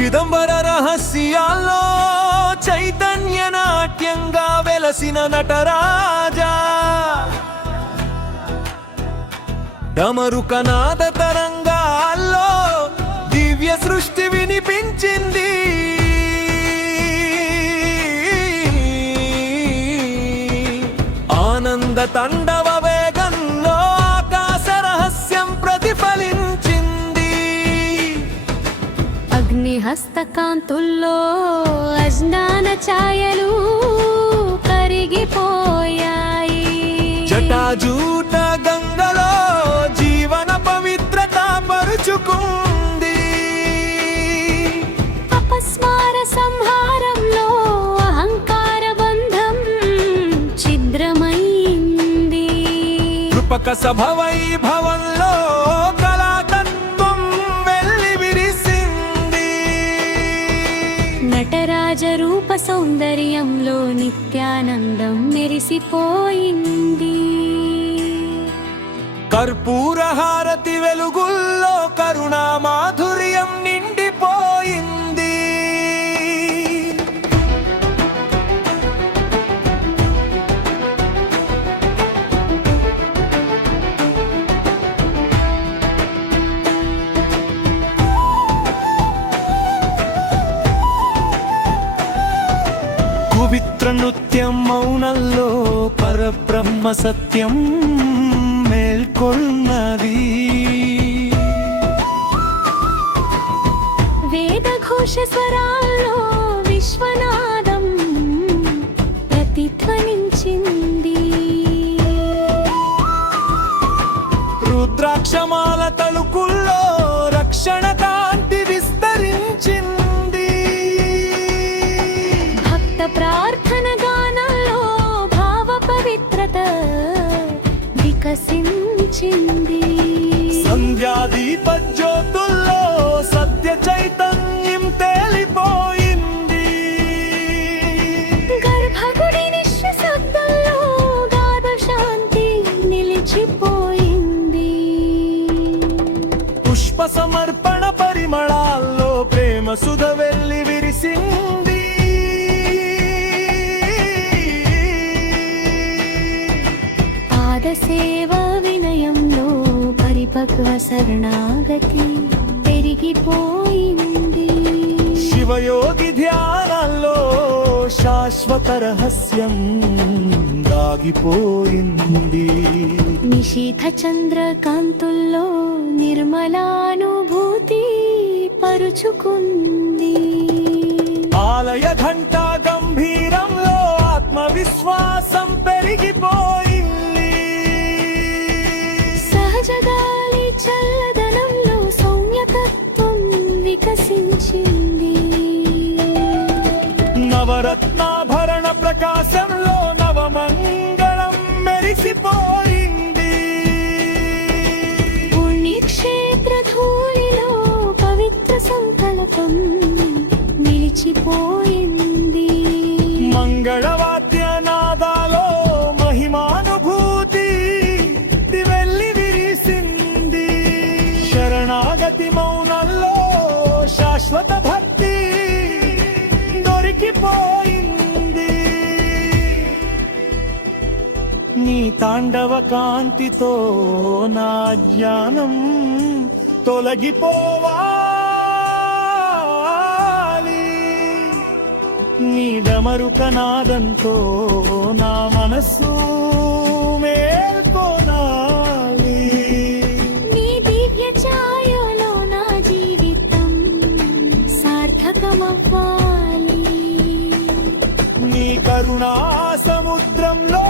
చిదంబర రహస్యాల్లో చైతన్య నాట్యంగా వెలసిన నటరాజా, డమరుకనాద తరంగాల్లో దివ్య సృష్టి వినిపించింది. ఆనంద తండవ వేగంలో ఆకాశ రహస్యం ప్రతిఫలించింది. అగ్ని హస్తకాంతుల్లో అజ్ఞాన ఛాయలు కరిగిపోయాయి. జటాజూట గంగలో జీవన పవిత్రత పరుచుకుంది. అపస్మార సంహారంలో అహంకార బంధం ఛిద్రమైంది. కృపక సభ వైభవంలో కళాతత్వం వెల్లి విరిసింది. నటరాజ రూప సౌందర్యంలో నిత్యానందం మెరిసిపోయింది. కర్పూర హారతి వెలుగుల్లో కరుణా మాధుర్యం నిండిపోయింది. పవిత్ర నృత్యం మౌనంలో పరబ్రహ్మ సత్యం మేల్కొన్నది. వేదఘోష స్వరాల్లో విశ్వనాదం ప్రతిధ్వనించింది. రుద్రాక్షమాల తలుకుల్లో రక్షణ కాంతి విస్తరించింది. భక్త ప్రార్థన గానంలో భావ పవిత్రత వికసించింది. సంధ్యాదీప జ్యోతుల్లో సత్య చైతన్యం తేలిపోయింది. గర్భగుడి నిశ్శబ్దంలో గాఢ శాంతి నిలిచిపోయింది. పుష్ప సమర్పణ పరిమళాల్లో ప్రేమ సుధ వెల్లి విరిసింది. పాదసేవ వినయంలో పరిపక్వ శరణాగతి పెరిగిపోయింది. శివయోగి ధ్యానాల్లో శాశ్వత రహస్యం దాగిపోయింది. నిశీథ చంద్రకాంతుల్లో నిర్మలానుభూతి పరుచుకుంది. ఆలయ ఘంటా గంభీరంలో ఆత్మవిశ్వాసం పెరిగిపోయింది. సహజగాలి చల్లదనంలో సౌమ్యతత్వం వికసించింది. నవరత్నాభరణ ప్రకాశంలో నవమంగళం మెరిసిపోయింది. పుణ్యక్షేత్ర ధూళిలో పవిత్ర సంకల్పం నిలిచిపోయింది. మంగళవాద్య నాదాలో మహిమానుభూతి వెల్లి విరిసింది. శరణాగతి మౌనంలో శాశ్వత భక్తి దొరికిపోయింది. నీ తాండవ కాంతితో నా జ్ఞానం తొలగిపోవాలి. నీ డమరుకనాదంతో నా మనస్సు మేల్కొనాలి. నీ దివ్య ఛాయలో నా జీవితం సార్థకమవ్వాలి. నీ కరుణా సముద్రంలో